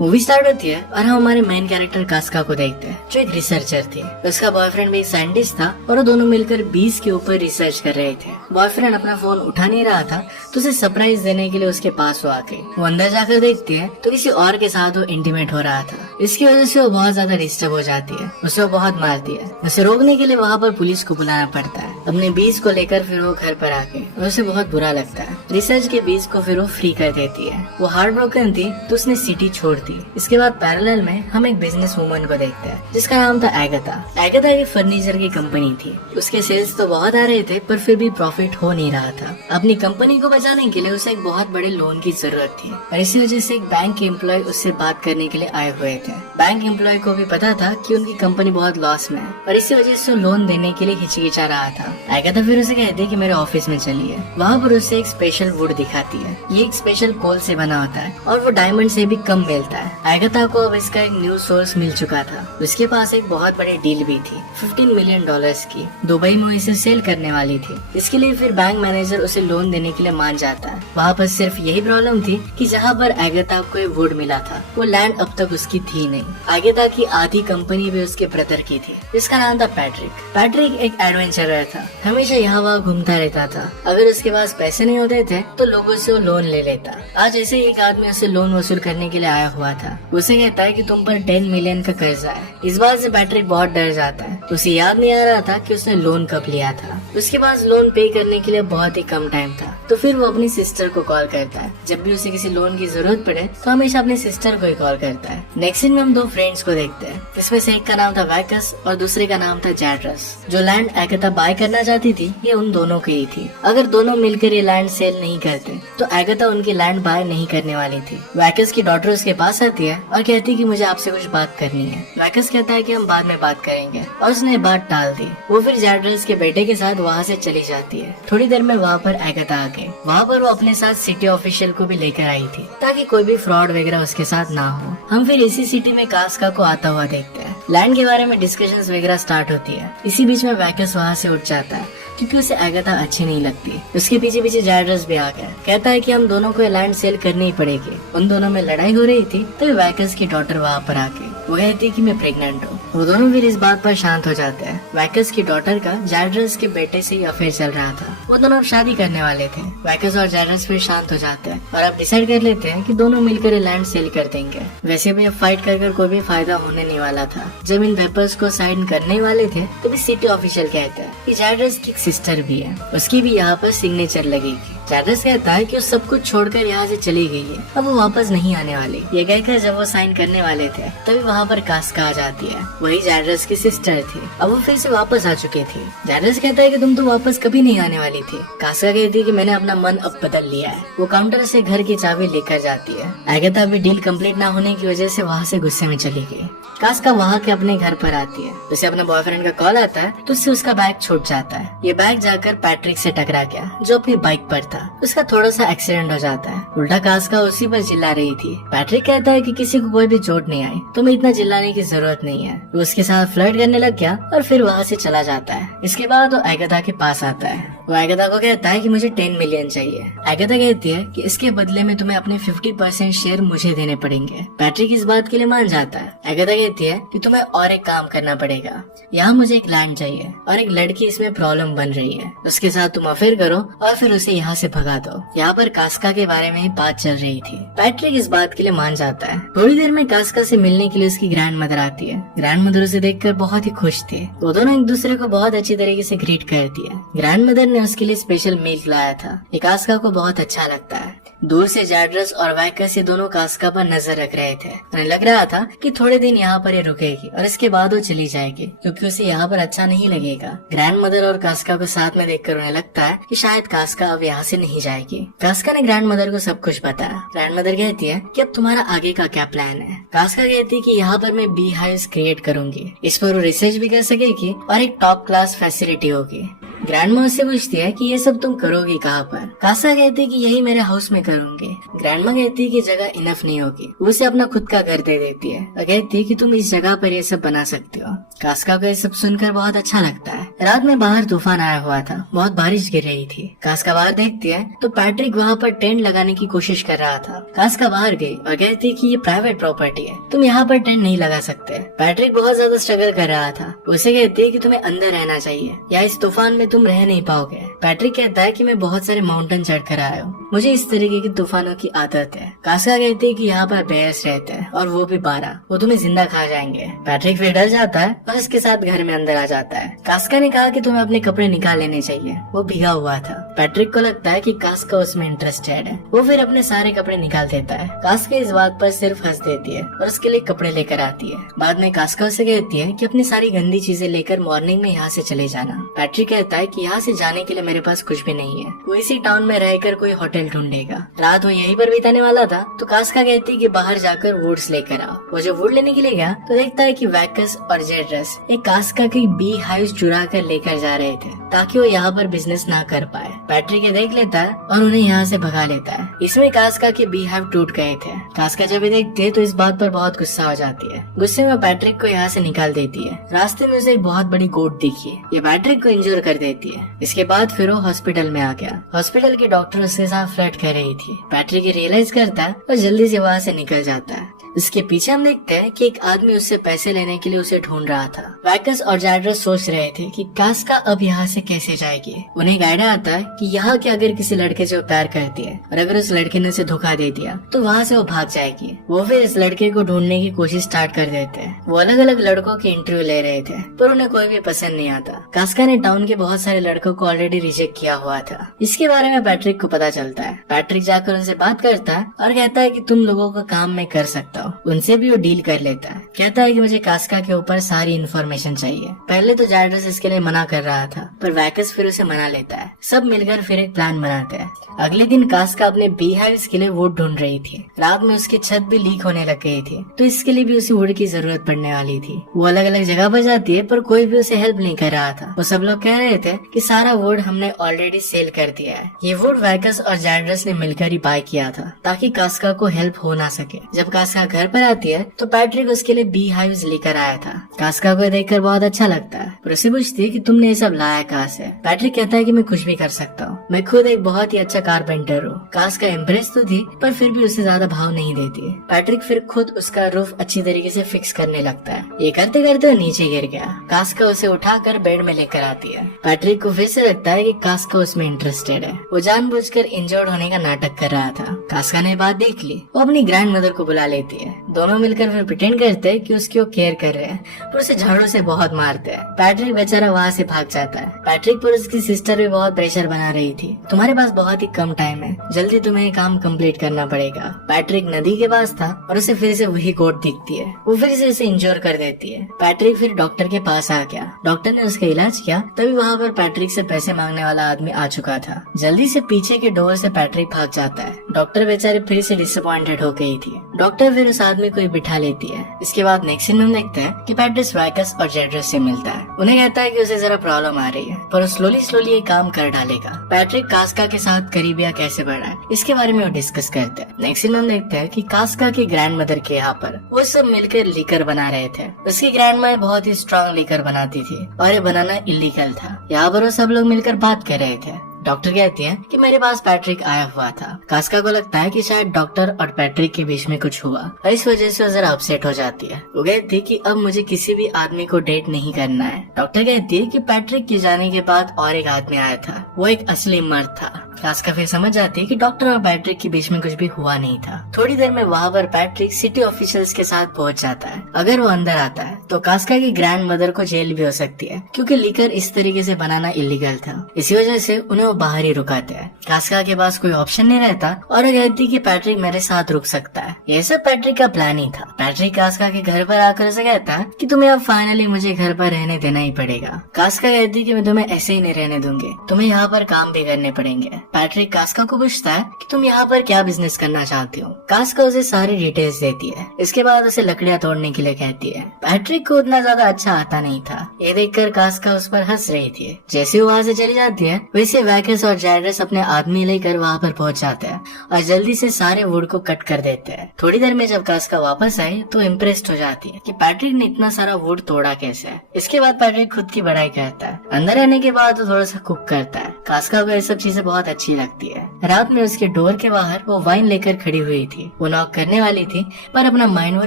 Movie start होती है और हम हमारे मेन कैरेक्टर कास्का को देखते हैं, जो एक रिसर्चर थी। उसका बॉयफ्रेंड भी एक साइंटिस्ट था और वो दोनों मिलकर बीस के ऊपर रिसर्च कर रहे थे। बॉयफ्रेंड अपना फोन उठा नहीं रहा था तो उसे सरप्राइज देने के लिए उसके पास वो आ गई। वो अंदर जाकर देखती है तो किसी और के साथ वो इंटीमेट हो रहा था। इसकी वजह से वो बहुत ज्यादा डिस्टर्ब हो जाती है, उसे वो बहुत मारती है। उसे रोकने के लिए वहाँ पर पुलिस को बुलाना पड़ता है। अपने बीज को लेकर फिर वो घर पर आके और उसे बहुत बुरा लगता है। रिसर्च के बीज को फिर वो फ्री कर देती है। वो हार्ट ब्रोकन थी तो उसने सिटी छोड़ दी। इसके बाद पैरेलल में हम एक बिजनेस वुमन को देखते हैं जिसका नाम था एगाथा। एगाथा की फर्नीचर की कंपनी थी। उसके सेल्स तो बहुत आ रहे थे पर फिर भी प्रॉफिट हो नहीं रहा था। अपनी कंपनी को बचाने के लिए उसे एक बहुत बड़े लोन की जरूरत थी और इसी वजह से एक बैंक के एम्प्लॉय उससे बात करने के लिए आए हुए थे। बैंक एम्प्लॉय को भी पता था कि उनकी कंपनी बहुत लॉस में है और इसी वजह से लोन देने के लिए हिचकिचा रहा था। एगाथा फिर उसे कहती है कि मेरे ऑफिस में चलिए। वहाँ पर उसे एक स्पेशल वुड दिखाती है। ये एक स्पेशल कोल से बना होता है और वो डायमंड से भी कम मिलता है। एगाथा को अब इसका एक न्यू सोर्स मिल चुका था। उसके पास एक बहुत बड़ी डील भी थी 15 मिलियन डॉलर्स की। दुबई में इसे सेल करने वाली थी। इसके लिए फिर बैंक मैनेजर उसे लोन देने के लिए मान जाता है। वहाँ पर सिर्फ यही प्रॉब्लम थी कि जहाँ पर एगाथा को एक वुड मिला था वो लैंड अब तक उसकी थी नहीं। एगाथा की आधी कंपनी भी उसके ब्रदर की थी जिसका नाम था पैट्रिक। पैट्रिक एक एडवेंचरर था, हमेशा यहाँ वहाँ घूमता रहता था। अगर उसके पास पैसे नहीं होते थे तो लोगों से वो लोन ले लेता। आज ऐसे एक आदमी उसे लोन वसूल करने के लिए आया हुआ था। उसे कहता है कि तुम पर 10 मिलियन का कर्जा है। इस बात से पैट्रिक बहुत डर जाता है। उसे याद नहीं आ रहा था कि उसने लोन कब लिया था। उसके पास लोन पे करने के लिए बहुत ही कम टाइम था तो फिर वो अपनी सिस्टर को कॉल करता है। जब भी उसे किसी लोन की जरूरत पड़े तो हमेशा अपनी सिस्टर को ही कॉल करता है। नेक्स्ट सीन में हम दो फ्रेंड्स को देखते हैं। इसमें से एक का नाम था वैकस और दूसरे का नाम था जैड्रस। जो लैंड एगाथा बाय करना चाहती थी ये उन दोनों की ही थी। अगर दोनों मिलकर ये लैंड सेल नहीं करते तो एगाथा उनकी लैंड बाय नहीं करने वाली थी। वैकस की डॉटर उसके पास आती है और कहती है कि मुझे आपसे कुछ बात करनी है। वैकस कहता है कि हम बाद में बात करेंगे और उसने बात टाल दी। वो फिर जैड्रस के बेटे के साथ वहाँ से चली जाती है। थोड़ी देर में वहाँ पर एगाथा आ गई। वहाँ पर वो अपने साथ सिटी ऑफिशियल को भी लेकर आई थी ताकि कोई भी फ्रॉड वगैरह उसके साथ ना हो। हम फिर इसी सिटी में कास्का को आता हुआ देखते हैं। लैंड के बारे में डिस्कशंस वगैरह स्टार्ट होती है। इसी बीच में वैकस वहाँ से उठ जाता है क्योंकि उसे एगाथा अच्छी नहीं लगती। उसके पीछे पीछे जैड्रस भी आ गया। कहता है कि हम दोनों को लैंड सेल करनी ही पड़ेगी। उन दोनों में लड़ाई हो रही थी तभी वैकस की डॉटर वहाँ पर आके वो कहती है कि मैं प्रेग्नेंट हूँ। वो दोनों फिर इस बात पर शांत हो जाते हैं। वैकस की डॉटर का जैड्रस के बेटे से ही अफेयर चल रहा था। वो दोनों शादी करने वाले थे। वैकस और जैड्रस फिर शांत हो जाते हैं और अब डिसाइड कर लेते हैं कि दोनों मिलकर लैंड सेल कर देंगे। वैसे भी अब फाइट कर कोई भी फायदा होने नहीं वाला था। जब इन वेपर्स को साइन करने वाले थे तभी सिटी ऑफिशियल कहते हैं कि जैड्रस की सिस्टर भी है, उसकी भी यहाँ पर सिग्नेचर लगेगी। जैड्रस कहता है कि वो सब कुछ छोड़कर यहाँ से चली गई है, अब वो वापस नहीं आने वाली। ये कहकर जब वो साइन करने वाले थे तभी वहाँ पर कास्का आ जाती है। वही जैड्रस की सिस्टर थी। अब वो फिर से वापस आ चुकी थी। जैड्रस कहता है कि तुम तो वापस कभी नहीं आने वाली थी। कास्का कहती है कि मैंने अपना मन अब बदल लिया है। वो काउंटर से घर की चाबी लेकर जाती है। एगाथा भी डील कंप्लीट ना होने की वजह से वहाँ से गुस्से में चली गई। कास्का वहाँ के अपने घर पर आती है। उसे अपने बॉयफ्रेंड का कॉल आता है तो उससे उसका बैग छूट जाता है। ये बैग जाकर पैट्रिक से टकरा गया जो अपनी बाइक पर था। उसका थोड़ा सा एक्सीडेंट हो जाता है। उल्टा कास्का उसी पर चिल्ला रही थी। पैट्रिक कहता है कि किसी को कोई भी चोट नहीं आई, तुम्हें इतना चिल्लाने की जरूरत नहीं है। वो उसके साथ फ्लर्ट करने लग गया और फिर वहाँ से चला जाता है। इसके बाद वो एगाथा के पास आता है। वो एगाथा को कहता है कि मुझे 10 मिलियन चाहिए। एगाथा कहती है कि इसके बदले में तुम्हें अपने 50% शेयर मुझे देने पड़ेंगे। पैट्रिक इस बात के लिए मान जाता है। एगाथा कहती है कि तुम्हें और एक काम करना पड़ेगा। यहाँ मुझे एक लैंड चाहिए और एक लड़की इसमें प्रॉब्लम बन रही है। उसके साथ तुम अफेयर करो और फिर उसे यहाँ से भगा दो। यहाँ पर कास्का के बारे में बात चल रही थी। पैट्रिक इस बात के लिए मान जाता है। थोड़ी देर में कास्का से मिलने के लिए उसकी ग्रैंड मदर आती है। ग्रैंड मदर उसे देखकर बहुत ही खुश थे। वो दोनों एक दूसरे को बहुत अच्छी तरीके से ग्रीट करती है। ग्रैंड मदर ने उसके लिए स्पेशल मिल्क लाया था। ये कास्का को बहुत अच्छा लगता है। दूर से जैड्रस और वैकस ये दोनों कास्का पर नजर रख रहे थे। उन्हें लग रहा था कि थोड़े दिन यहाँ पर ये रुकेगी और इसके बाद वो चली जाएगी क्योंकि उसे यहाँ पर अच्छा नहीं लगेगा। ग्रैंड मदर और कास्का को साथ में देखकर उन्हें लगता है कि शायद कास्का अब यहाँ से नहीं जाएगी। कास्का ने ग्रैंड मदर को सब कुछ बताया। ग्रैंड मदर कहती है कि अब तुम्हारा आगे का क्या प्लान है। कास्का कहती है कि यहाँ पर मैं बी हाइव्स क्रिएट करूंगी। इस पर वो रिसर्च भी कर सकेगी और एक टॉप क्लास फैसिलिटी होगी। ग्रैंडमा उससे पूछती है कि ये सब तुम करोगी कहाँ पर। कास्का कहती है कि यही मेरे हाउस में करूंगी। ग्रैंडमा कहती है कि जगह इनफ नहीं होगी, वो उसे अपना खुद का घर दे देती है और कहती है कि तुम इस जगह पर ये सब बना सकते हो। कास्का को ये सब सुनकर बहुत अच्छा लगता है। रात में बाहर तूफान आया हुआ था, बहुत बारिश गिर रही थी। कास्का बाहर देखती है तो पैट्रिक वहाँ पर टेंट लगाने की कोशिश कर रहा था। कास्का बाहर गई और कहती है कि ये प्राइवेट प्रॉपर्टी है, तुम यहाँ पर टेंट नहीं लगा सकते। पैट्रिक बहुत ज्यादा स्ट्रगल कर रहा था। उसे कहती है कि तुम्हें अंदर रहना चाहिए या इस तूफान में तुम रह नहीं पाओगे। पैट्रिक कहता है कि मैं बहुत सारे माउंटेन चढ़ कर आया हूँ, मुझे इस तरीके की तूफानों की आदत है। कास्का कहती है कि यहाँ पर बेयर्स रहते हैं और वो भी 12, वो तुम्हें जिंदा खा जाएंगे। पैट्रिक फिर डर जाता है और उसके साथ घर में अंदर आ जाता है। कास्का ने कहा कि तुम्हें अपने कपड़े निकाल लेने चाहिए, वो भीगा हुआ था। पैट्रिक को लगता है कि कास्का उसमें इंटरेस्टेड है, वो फिर अपने सारे कपड़े निकाल देता है। कास्का इस बात पर सिर्फ हंस देती है और उसके लिए कपड़े लेकर आती है। बाद में कास्का उसे कहती है कि अपनी सारी गंदी चीजें लेकर मॉर्निंग में यहाँ से चले जाना। पैट्रिक कहता है कि यहाँ से जाने के लिए मेरे पास कुछ भी नहीं है, वो इसी टाउन में रहकर कोई होटल ढूंढेगा। रात वो यहीं पर बिताने वाला था तो कास्का कहती है कि बाहर जाकर वुड्स लेकर आओ। वो जब वुड लेने के लिए गया तो देखता है कि वैकस और जेड्रस एक कास्का की बी हाइव चुरा कर लेकर जा रहे थे ताकि वो यहाँ पर बिजनेस ना कर पाए। पैट्रिक देख लेता है और उन्हें यहाँ से भगा लेता है। इसमें कास्का के बी हाइव टूट गए थे। कास्का जब ये देखती है तो इस बात पर बहुत गुस्सा हो जाती है। गुस्से में पैट्रिक को यहाँ से निकाल देती है। रास्ते में उसे एक बहुत बड़ी गोट दिखी, ये पैट्रिक को इंजोर कर देती है। इसके बाद फिर वो हॉस्पिटल में आ गया। हॉस्पिटल की डॉक्टर उसके साथ फ्लर्ट कर रही थी। पैट्रिक रियलाइज करता है और जल्दी से वहाँ से निकल जाता है। इसके पीछे हम देखते हैं कि एक आदमी उससे पैसे लेने के लिए उसे ढूंढ रहा था। वैकस और जैड्रस सोच रहे थे कि कास्का अब यहाँ से कैसे जाएगी। उन्हें आइडिया आता है कि यहाँ के अगर किसी लड़के से वो प्यार करती है और अगर उस लड़के ने उसे धोखा दे दिया तो वहाँ से वो भाग जाएगी। वो फिर इस लड़के को ढूंढने की कोशिश स्टार्ट कर देते हैं। वो अलग अलग लड़कों की इंटरव्यू ले रहे थे पर उन्हें कोई भी पसंद नहीं आता। कास्का ने टाउन के बहुत सारे लड़कों को ऑलरेडी रिजेक्ट किया हुआ था। इसके बारे में पैट्रिक को पता चलता है। पैट्रिक जाकर उनसे बात करता है और कहता है कि तुम लोगों का काम मैं कर सकता हूँ। उनसे भी वो डील कर लेता है। कहता है कि मुझे कास्का के ऊपर सारी इन्फॉर्मेशन चाहिए। पहले तो जैड्रस इसके लिए मना कर रहा था पर वैकस फिर उसे मना लेता है। सब मिलकर फिर एक प्लान बनाते हैं। अगले दिन कास्का अपने बी हाइव्स के लिए वुड ढूंढ रही थी। रात में उसकी छत भी लीक होने लग गई थी तो इसके लिए भी उसे वुड की जरूरत पड़ने वाली थी। वो अलग अलग जगह पर जाती है पर कोई भी उसे हेल्प नहीं कर रहा था। वो सब लोग कह रहे थे कि सारा वुड हमने ऑलरेडी सेल कर दिया है। ये वुड वैकस और जैड्रस ने मिलकर ही बाय किया था ताकि कास्का को हेल्प हो ना सके। जब कास्का घर पर आती है तो पैट्रिक उसके लिए बी हाइव्स लेकर आया था। कास्का को देखकर बहुत अच्छा लगता है पर उसे पूछती है कि तुमने ये सब लाया कहाँ से। पैट्रिक कहता है कि मैं कुछ भी कर सकता हूँ, मैं खुद एक बहुत ही अच्छा कारपेंटर हूँ। कास्का इम्प्रेस तो थी पर फिर भी उसे ज्यादा भाव नहीं देती। पैट्रिक फिर खुद उसका रूफ अच्छी तरीके से फिक्स करने लगता है। ये करते करते नीचे गिर गया। कास्का उसे उठाकर बेड में लेकर आती है। पैट्रिक को फिर से लगता है कि कास्का उसमें इंटरेस्टेड है। वो जानबूझकर इंजर्ड होने का नाटक कर रहा था। कास्का ने बात देख ली। वो अपनी ग्रैंड मदर को बुला लेती है। दोनों मिलकर फिर प्रिटेंड करते हैं कि उसकी वो केयर कर रहे हैं पर उसे झाड़ू से बहुत मारते हैं। पैट्रिक बेचारा वहाँ से भाग जाता है। पैट्रिक पर उसकी सिस्टर भी बहुत प्रेशर बना रही थी। तुम्हारे पास बहुत ही कम टाइम है, जल्दी तुम्हें काम कंप्लीट करना पड़ेगा। पैट्रिक नदी के पास था और उसे फिर से वही गोट दिखती है। वो फिर से उसे इंजोर कर देती है। पैट्रिक फिर डॉक्टर के पास आ गया। डॉक्टर ने उसका इलाज किया। तभी वहाँ पर पैट्रिक से पैसे मांगने वाला आदमी आ चुका था। जल्दी से पीछे के डोर से पैट्रिक भाग जाता है। डॉक्टर बेचारी फिर से डिसअपॉइंटेड हो गई थी। डॉक्टर फिर उस आदमी को बिठा लेती है। इसके बाद नेक्स्ट सीन में देखते हैं कि पैट्रिक वैकस और जैड्रस से मिलता है। उन्हें कहता है कि उसे जरा प्रॉब्लम आ रही है पर वो स्लोली ये काम कर डालेगा। पैट्रिक कास्का के साथ करीबिया कैसे बढ़ा है इसके बारे में वो डिस्कस करते हैं। नेक्स्ट सीन में देखते हैं कि कास्का की ग्रैंड मदर के यहाँ पर वो सब मिलकर लीकर बना रहे थे। उसकी ग्रैंड माँ बहुत ही स्ट्रॉन्ग लीकर बनाती थी और ये बनाना इलीगल था। यहाँ पर वो सब लोग मिलकर बात कर रहे थे। डॉक्टर कहती है कि मेरे पास पैट्रिक आया हुआ था। कास्का को लगता है कि शायद डॉक्टर और पैट्रिक के बीच में कुछ हुआ और इस वजह से वो जरा अपसेट हो जाती है। वो कहती है कि अब मुझे किसी भी आदमी को डेट नहीं करना है। डॉक्टर कहती है कि पैट्रिक के जाने के बाद और एक आदमी आया था, वो एक असली मर्द था। कास्का फिर समझ जाती है कि डॉक्टर और पैट्रिक के बीच में कुछ भी हुआ नहीं था। थोड़ी देर में वहाँ पर पैट्रिक सिटी ऑफिशियल्स के साथ पहुँच जाता है। अगर वो अंदर आता है तो कास्का की ग्रैंड मदर को जेल भी हो सकती है क्योंकि लीकर इस तरीके से बनाना इलीगल था। इसी वजह से उन्हें वो बाहर ही रुकाते हैं। कास्का के पास कोई ऑप्शन नहीं रहता और वो कहती कि पैट्रिक मेरे साथ रुक सकता है। ये सब पैट्रिक का प्लान ही था। पैट्रिक कास्का के घर पर आकर उसे कहता है कि तुम्हें अब फाइनली मुझे घर पर रहने देना ही पड़ेगा। कास्का कहती कि मैं तुम्हें ऐसे ही नहीं रहने दूंगी, तुम्हें यहाँ पर काम भी करने पड़ेंगे। पैट्रिक कास्का को पूछता है कि तुम यहाँ पर क्या बिजनेस करना चाहती हो। कास्का उसे सारी डिटेल्स देती है। इसके बाद उसे लकड़ियाँ तोड़ने के लिए कहती है। पैट्रिक को उतना ज्यादा अच्छा आता नहीं था। ये देखकर कास्का उस पर हंस रही थी। जैसे वो वहाँ से चली जाती है वैसे वैकस और जैड्रस अपने आदमी लेकर वहाँ पर पहुँच जाते हैं और जल्दी से सारे वुड को कट कर देते हैं। थोड़ी देर में जब कास्का वापस आई तो इम्प्रेस्ड हो जाती है कि पैट्रिक ने इतना सारा वुड तोड़ा कैसे। इसके बाद पैट्रिक खुद की बड़ाई करता है। अंदर आने के बाद वो थोड़ा सा कुक करता है। कास्का को ये सब चीजें बहुत अच्छी लगती है। रात में उसके डोर के बाहर वो वाइन लेकर खड़ी हुई थी। वो नॉक करने वाली थी पर अपना माइंड वो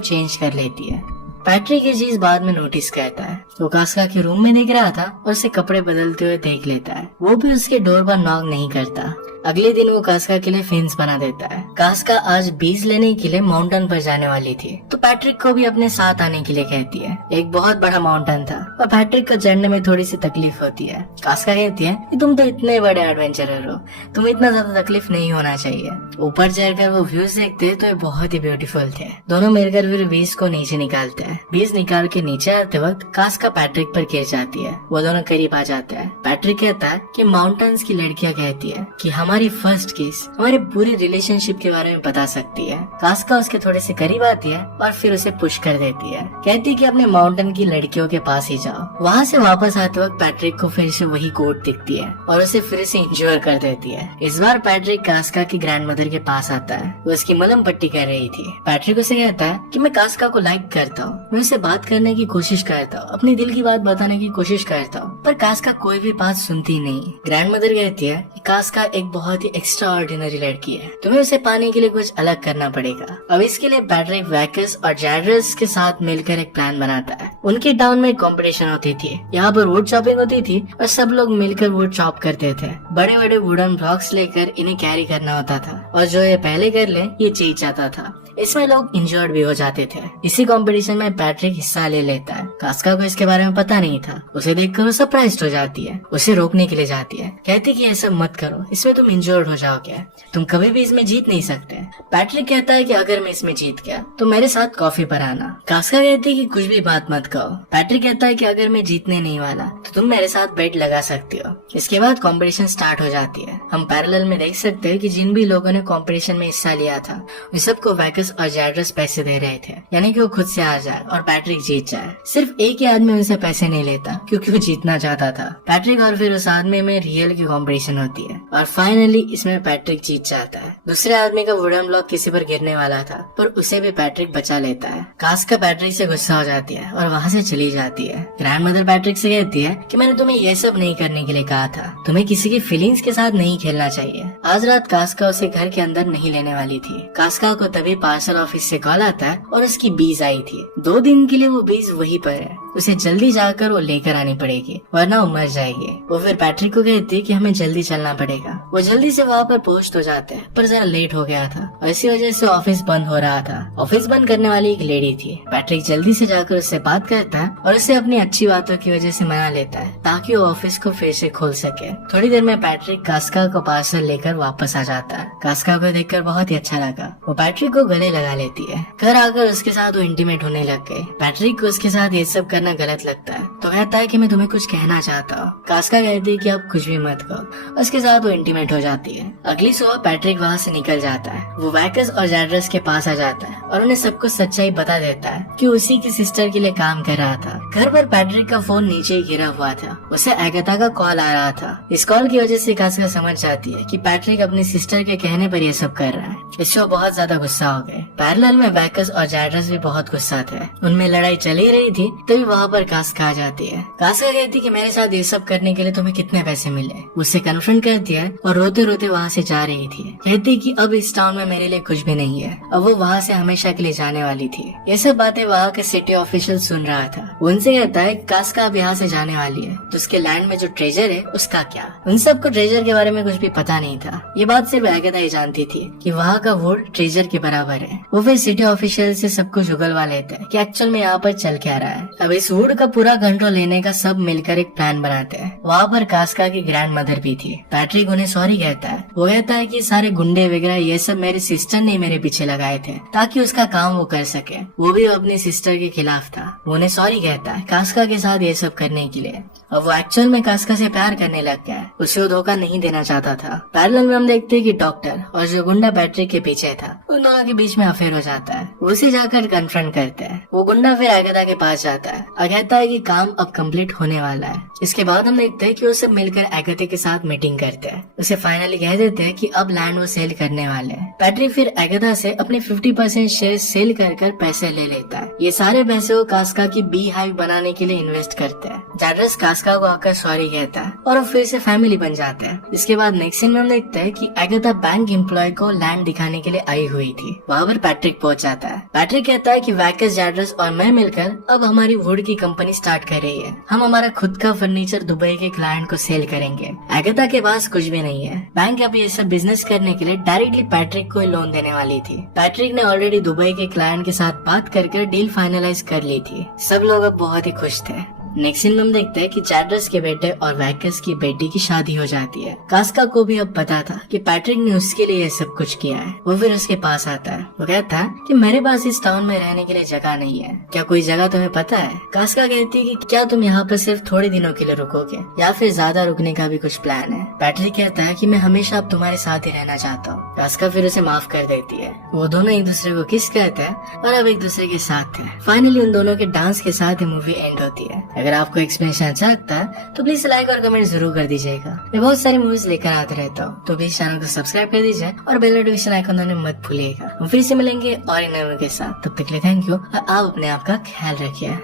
चेंज कर लेती है। पैट्रिक ये चीज बाद में नोटिस करता है। वो कास्का के रूम में देख रहा था और उसे कपड़े बदलते हुए देख लेता है। वो भी उसके डोर पर नॉक नहीं करता। अगले दिन वो कास्का के लिए फेंस बना देता है। कास्का आज बीज लेने के लिए माउंटेन पर जाने वाली थी तो पैट्रिक को भी अपने साथ आने के लिए कहती है। एक बहुत बड़ा माउंटेन था और पैट्रिक को चढ़ने में थोड़ी सी तकलीफ होती है। कास्का कहती है कि तुम तो इतने बड़े एडवेंचरर हो, तुम्हें इतना ज्यादा तकलीफ नहीं होना चाहिए। ऊपर चढ़कर वो व्यूज देखते तो ये बहुत ही ब्यूटीफुल थे। दोनों मिलकर फिर बीज को नीचे निकालते हैं। बीज निकाल के नीचे आते वक्त कास्का पैट्रिक पर गिर जाती है। वो दोनों करीब आ जाते हैं। पैट्रिक कहता है कि माउंटेन्स की लड़कियां कहती है कि हमारी फर्स्ट किस हमारे पूरे रिलेशनशिप के बारे में बता सकती है। कास्का उसके थोड़े से करीब आती है और फिर उसे पुश कर देती है। कहती है कि अपने माउंटेन की लड़कियों के पास ही जाओ। वहाँ से वापस आते वक्त पैट्रिक को फिर से वही कोट दिखती है और उसे फिर से इंजोर कर देती है। इस बार पैट्रिक कास्का की ग्रैंडमदर के पास आता है। वो उसकी मलहम पट्टी कर रही थी। पैट्रिक उसे कहता है कि मैं कास्का को लाइक करता हूँ, मैं उससे बात करने की कोशिश करता हूँ, अपनी दिल की बात बताने की कोशिश करता हूँ, पर कास्का कोई भी बात सुनती नहीं। ग्रैंडमदर कहती है कि कास्का एक बहुत ही एक्स्ट्रा ऑर्डिनरी लड़की है, तुम्हें उसे पाने के लिए कुछ अलग करना पड़ेगा। अब इसके लिए पैट्रिक वैकस और जैड्रस के साथ मिलकर एक प्लान बनाता है। उनके टाउन में कंपटीशन होती थी। यहाँ पर वुड चॉपिंग होती थी और सब लोग मिलकर वुड चॉप करते थे। बड़े बड़े वुडन ब्लॉक्स लेकर इन्हें कैरी करना होता था और जो ये पहले कर ले ये जीत जाता था। इसमें लोग इंजर्ड भी हो जाते थे। इसी कंपटीशन में पैट्रिक हिस्सा ले लेता है। कास्का को इसके बारे में पता नहीं था। उसे देखकर वो सरप्राइज्ड हो जाती है। उसे रोकने के लिए जाती है। कहती कि ऐसा मत करो, इसमें तुम इंजर्ड हो जाओगे, तुम कभी भी इसमें जीत नहीं सकते। पैट्रिक कहता है कि अगर मैं इसमें जीत गया तो मेरे साथ कॉफी पर आना। कास्का कहती है कि कुछ भी बात मत कहो। पैट्रिक कहता है कि अगर मैं जीतने नहीं वाला तो तुम मेरे साथ बेट लगा सकती हो। इसके बाद कंपटीशन स्टार्ट हो जाती है। हम पैरेलल में देख सकते हैं कि जिन भी लोगों ने कंपटीशन में हिस्सा लिया था उन सबको वैकस और जैड्रस पैसे दे रहे थे, यानी कि वो खुद से आ जाए और पैट्रिक जीत जाए। सिर्फ एक ही आदमी उनसे पैसे नहीं लेता क्योंकि वो जीतना चाहता था। पैट्रिक और फिर उस आदमी में रियल की कंपटीशन होती है और फाइनली इसमें पैट्रिक जीत जाता है। दूसरे आदमी का वुडन ब्लॉक किसी पर गिरने वाला था पर उसे भी पैट्रिक बचा लेता है। कास्का पैट्रिक से गुस्सा हो जाती है और वहाँ से चली जाती है। ग्रैंडमदर पैट्रिक से कहती है कि मैंने तुम्हें ये सब नहीं करने के लिए कहा था, तुम्हें किसी की फीलिंग्स के साथ नहीं खेलना चाहिए। आज रात कास्का उसे घर के अंदर नहीं लेने वाली थी। कास्का को तभी पार्सल ऑफिस से कॉल आता है और उसकी बीज आई थी। 2 दिन के लिए वो बीज वहीं पर है, उसे जल्दी जाकर वो लेकर आनी पड़ेगी वरना वो मर जाएगी। वो फिर पैट्रिक को कहती है कि हमें जल्दी चलना पड़ेगा। वो जल्दी से वहाँ पर पहुँच तो जाते हैं पर जरा लेट हो गया था और इसी वजह से ऑफिस बंद हो रहा था। ऑफिस बंद करने वाली एक लेडी थी। पैट्रिक जल्दी से जाकर उससे बात करता है और उसे अपनी अच्छी बातों की वजह से मना लेता है ताकि वो ऑफिस को फिर से खोल सके। थोड़ी देर में पैट्रिक कास्का को पार्सल लेकर वापस आ जाता है। कास्का को देखकर बहुत ही अच्छा लगा। वो पैट्रिक को गले लगा लेती है। घर आकर उसके साथ वो इंटीमेट होने लग गए। पैट्रिक को उसके साथ ये सब करना गलत लगता है तो कहता है कि मैं तुम्हें कुछ कहना चाहता हूँ। कास्का कहती है कि आप कुछ भी मत कहो। उसके साथ वो इंटीमेट हो जाती है। अगली सुबह पैट्रिक वहाँ से निकल जाता है। वो वैकस और जैड्रस के पास आ जाता है और उन्हें सब कुछ सच्चाई बता देता है कि उसी की सिस्टर के लिए काम कर रहा था। घर पर पैट्रिक का फोन नीचे ही गिरा हुआ था। उसे एगाथा का कॉल आ रहा था। इस कॉल की वजह से कास्का समझ जाती है कि पैट्रिक अपनी सिस्टर के कहने पर ये सब कर रहा है। इससे वो बहुत ज्यादा गुस्सा हो गए। पैरेलल में वैकस और जैड्रस भी बहुत गुस्सा थे। उनमें लड़ाई चल ही रही थी तभी वहाँ पर कास्का आ जाती है। कास्का कहती कि मेरे साथ ये सब करने के लिए तुम्हें कितने पैसे मिले। उससे कन्फ्रंट करती है और रोते रोते वहाँ से जा रही थी। कहती कि अब इस टाउन में मेरे लिए कुछ भी नहीं है। अब वो वहाँ से हमेशा के लिए जाने वाली थी। ये सब बातें वहाँ के सिटी ऑफिशियल सुन रहा था। उनसे कहता है कास्का अब यहाँ से जाने वाली है तो उसके लैंड में जो ट्रेजर है उसका क्या। उन सबको ट्रेजर के बारे में कुछ भी पता नहीं था। ये बात सिर्फ एगाथा ही जानती थी कि वहाँ का वुड ट्रेजर के बराबर है। वो फिर सिटी ऑफिशियल से सब कुछ उगलवा लेते हैं कि एक्चुअल में यहाँ पर चल क्या रहा है। अब इस वुड का पूरा कंट्रोल लेने का सब मिलकर एक प्लान बनाते हैं। वहाँ पर कास्का की ग्रैंड मदर भी थी। पैट्रिक उन्हें सॉरी कहता है। वो कहता है कि सारे गुंडे वगैरह ये सब मेरे सिस्टर ने मेरे पीछे लगाए थे ताकि उसका काम वो कर सके। वो भी अपनी सिस्टर के खिलाफ था। वो उन्हें सॉरी कहता है कास्का के साथ ये सब करने के लिए। अब वो एक्चुअल में कास्का से प्यार करने लग गया है। उसे वो धोखा नहीं देना चाहता था। पैरेलल में हम देखते हैं कि डॉक्टर और जो गुंडा पैट्रिक के पीछे था उन दोनों के बीच में अफेयर हो जाता है। उसे जाकर कन्फ्रंट करते हैं। वो गुंडा फिर अगेता के पास जाता है और कहता है कि काम अब कंप्लीट होने वाला है। इसके बाद हम देखते हैं कि वो सब मिलकर अगेता के साथ मीटिंग करते हैं। उसे फाइनली कह देते हैं कि अब लैंड वो सेल करने वाले हैं। पैट्रिक फिर अगेता से अपने 50% शेयर सेल कर पैसे ले लेता है। ये सारे पैसे वो कास्का की बी हाइव बनाने के लिए इन्वेस्ट करते हैं। जाड्रस कास्का को आकर सॉरी कहता है और वो फिर से फैमिली बन जाते हैं। इसके बाद नेक्स्ट सीन में हम देखते हैं कि अगेता बैंक एम्प्लॉय को लैंड दिखाने के लिए आई हुई थी। वहाँ पर पैट्रिक पहुंच जाता है। पैट्रिक कहता है कि वैकस, जाड्रस और मैं मिलकर अब हमारी वुड की कंपनी स्टार्ट कर रही है। हम हमारा खुद का फर्नीचर दुबई के क्लाइंट को सेल करेंगे। अगेता के पास कुछ भी नहीं है। बैंक अब ये सब बिजनेस करने के लिए डायरेक्टली पैट्रिक को लोन देने वाली थी। पैट्रिक ने ऑलरेडी दुबई के क्लाइंट के साथ बात कर डील फाइनलाइज कर ली थी। सब लोग अब बहुत ही खुश थे। नेक्स्ट सीन में हम देखते हैं कि जाड्रस के बेटे और वैकस की बेटी की शादी हो जाती है। कास्का को भी अब पता था कि पैट्रिक ने उसके लिए ये सब कुछ किया है। वो फिर उसके पास आता है। वो कहता है कि मेरे पास इस टाउन में रहने के लिए जगह नहीं है, क्या कोई जगह तुम्हें पता है? कास्का कहती है कि क्या तुम यहाँ पर सिर्फ थोड़े दिनों के लिए रुकोगे या फिर ज्यादा रुकने का भी कुछ प्लान है? पैट्रिक कहता है कि मैं हमेशा अब तुम्हारे साथ ही रहना चाहता हूँ। कास्का फिर उसे माफ कर देती है। वो दोनों एक दूसरे को किस करते हैं और अब एक दूसरे के साथ है। फाइनली उन दोनों के डांस के साथ ही मूवी एंड होती है। अगर आपको एक्सप्लेनेशन अच्छा लगता है तो प्लीज लाइक और कमेंट जरूर कर दीजिएगा। मैं बहुत सारी मूवीज लेकर आते रहता हूँ, तो प्लीज चैनल को सब्सक्राइब कर दीजिए और बेल नोटिफिकेशन आइकन दबाना मत भूलिएगा। फिर से मिलेंगे और एक नए वीडियो के साथ। तब तक के लिए थैंक यू और आप अपने आप का ख्याल रखिए।